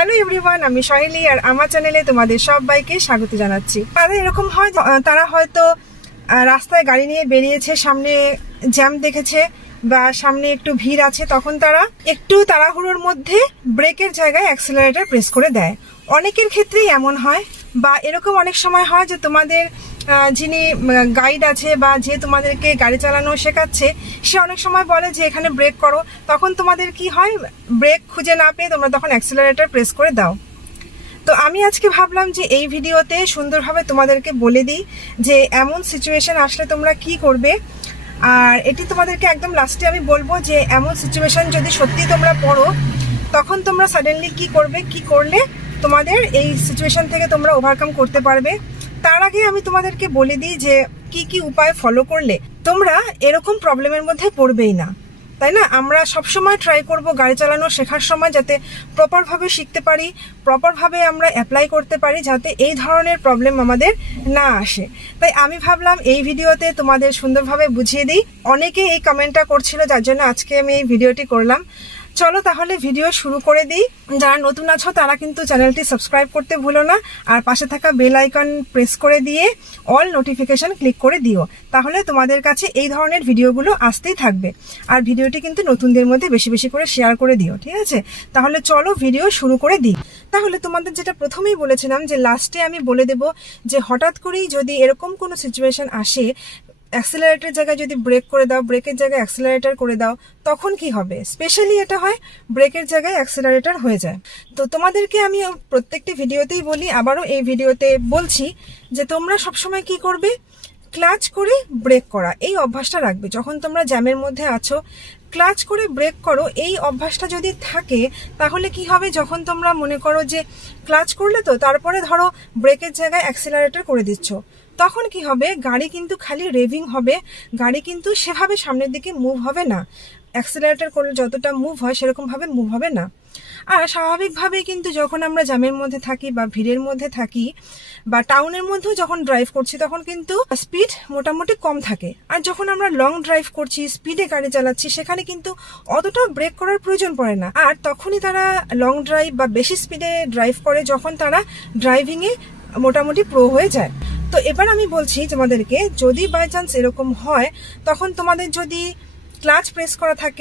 Hello everyone, আমি সহেলি আর আমার চ্যানেলে তোমাদের সবাইকে স্বাগত জানাচ্ছি। তাদের এরকম হয় তারা হয়তো রাস্তায় গাড়ি নিয়ে বেরিয়েছে, সামনে জ্যাম দেখেছে বা সামনে একটু ভিড় আছে, তখন তারা একটু তাড়াহুড়োর মধ্যে ব্রেকের জায়গায় অ্যাক্সেলারেটর প্রেস করে দেয়। অনেকের ক্ষেত্রেই এমন হয়, বা এরকম অনেক সময় হয় যে তোমাদের যিনি গাইড আছে বা যে তোমাদেরকে গাড়ি চালানো শেখাচ্ছে সে অনেক সময় বলে যে এখানে ব্রেক করো, তখন তোমাদের কি হয়, ব্রেক খুঁজে না পেয়ে তোমরা তখন অ্যাক্সেলারেটর প্রেস করে দাও। তো আমি আজকে ভাবলাম যে এই ভিডিওতে সুন্দরভাবে তোমাদেরকে বলে দিই যে এমন সিচুয়েশন আসলে তোমরা কি করবে। আর এটি তোমাদেরকে একদম লাস্টে আমি বলবো যে এমন সিচুয়েশন যদি সত্যি তোমরা পড়ো তখন তোমরা সাডেনলি কি করবে, কি করলে তোমাদের এই সিচুয়েশন থেকে তোমরা ওভারকাম করতে পারবে। তার আগে আমি তোমাদেরকে বলে দিই যে কি কি উপায় ফলো করলে তোমরা এরকম প্রবলেমের মধ্যে পড়বেই না, তাই না? আমরা সবসময় ট্রাই করব গাড়ি চালানো শেখার সময় যাতে প্রপারভাবে শিখতে পারি, প্রপারভাবে আমরা অ্যাপ্লাই করতে পারি, যাতে এই ধরনের প্রবলেম আমাদের না আসে। তাই আমি ভাবলাম এই ভিডিওতে তোমাদের সুন্দরভাবে বুঝিয়ে দিই। অনেকে এই কমেন্টটা করছিল, যার জন্য আজকে আমি এই ভিডিওটি করলাম। চলো তাহলে ভিডিও শুরু করে দিই। যারা নতুন আছো তারা কিন্তু চ্যানেলটি সাবস্ক্রাইব করতে ভুলো না, আর পাশে থাকা বেল আইকন প্রেস করে দিয়ে অল নোটিফিকেশন ক্লিক করে দিও, তাহলে তোমাদের কাছে এই ধরনের ভিডিওগুলো আসতেই থাকবে। আর ভিডিওটি কিন্তু নতুনদের মধ্যে বেশি বেশি করে শেয়ার করে দিও, ঠিক আছে? তাহলে চলো ভিডিও শুরু করে দিই। তাহলে তোমাদের যেটা প্রথমেই বলেছিলাম যে লাস্টে আমি বলে দেব যে হঠাৎ করেই যদি এরকম কোনো সিচুয়েশন আসে, অ্যাক্সেলারেটর জায়গায় যদি ব্রেক করে দাও, ব্রেকের জায়গায় অ্যাক্সেলারেটর করে দাও, তখন কি হবে? স্পেশালি এটা হয় ব্রেকের জায়গায় অ্যাক্সেলারেটর হয়ে যায়। তো তোমাদেরকে আমি প্রত্যেকটি ভিডিওতেই বলি, আবারও এই ভিডিওতে বলছি যে তোমরা সবসময় কি করবে, ক্লাচ করে ব্রেক করা এই অভ্যাসটা রাখবে। যখন তোমরা জ্যামের মধ্যে আছো ক্লাচ করে ব্রেক করো, এই অভ্যাসটা যদি থাকে তাহলে কি হবে, যখন তোমরা মনে করো যে ক্লাচ করলে তো তারপরে ধরো ব্রেকের জায়গায় অ্যাক্সেলারেটর করে দিচ্ছ, তখন কি হবে, গাড়ি কিন্তু খালি রেভিং হবে, গাড়ি কিন্তু সেভাবে সামনের দিকে মুভ হবে না। অ্যাক্সেলারেটর করলে যতটা মুভ হয় সেরকমভাবে মুভ হবে না। আর স্বাভাবিকভাবেই কিন্তু যখন আমরা জ্যামের মধ্যে থাকি বা ভিড়ের মধ্যে থাকি বা টাউনের মধ্যেও যখন ড্রাইভ করছি তখন কিন্তু স্পিড মোটামুটি কম থাকে। আর যখন আমরা লং ড্রাইভ করছি, স্পিডে গাড়ি চালাচ্ছি, সেখানে কিন্তু অতটা ব্রেক করার প্রয়োজন পড়ে না। আর তখনই তারা লং ড্রাইভ বা বেশি স্পিডে ড্রাইভ করে যখন তারা ড্রাইভিংয়ে মোটামুটি প্রো হয়ে যায়। তো এবার আমি বলছি তোমাদেরকে, যদি বাই চান্স এরকম হয়, তখন তোমাদের যদি ক্লাচ প্রেস করা থাকে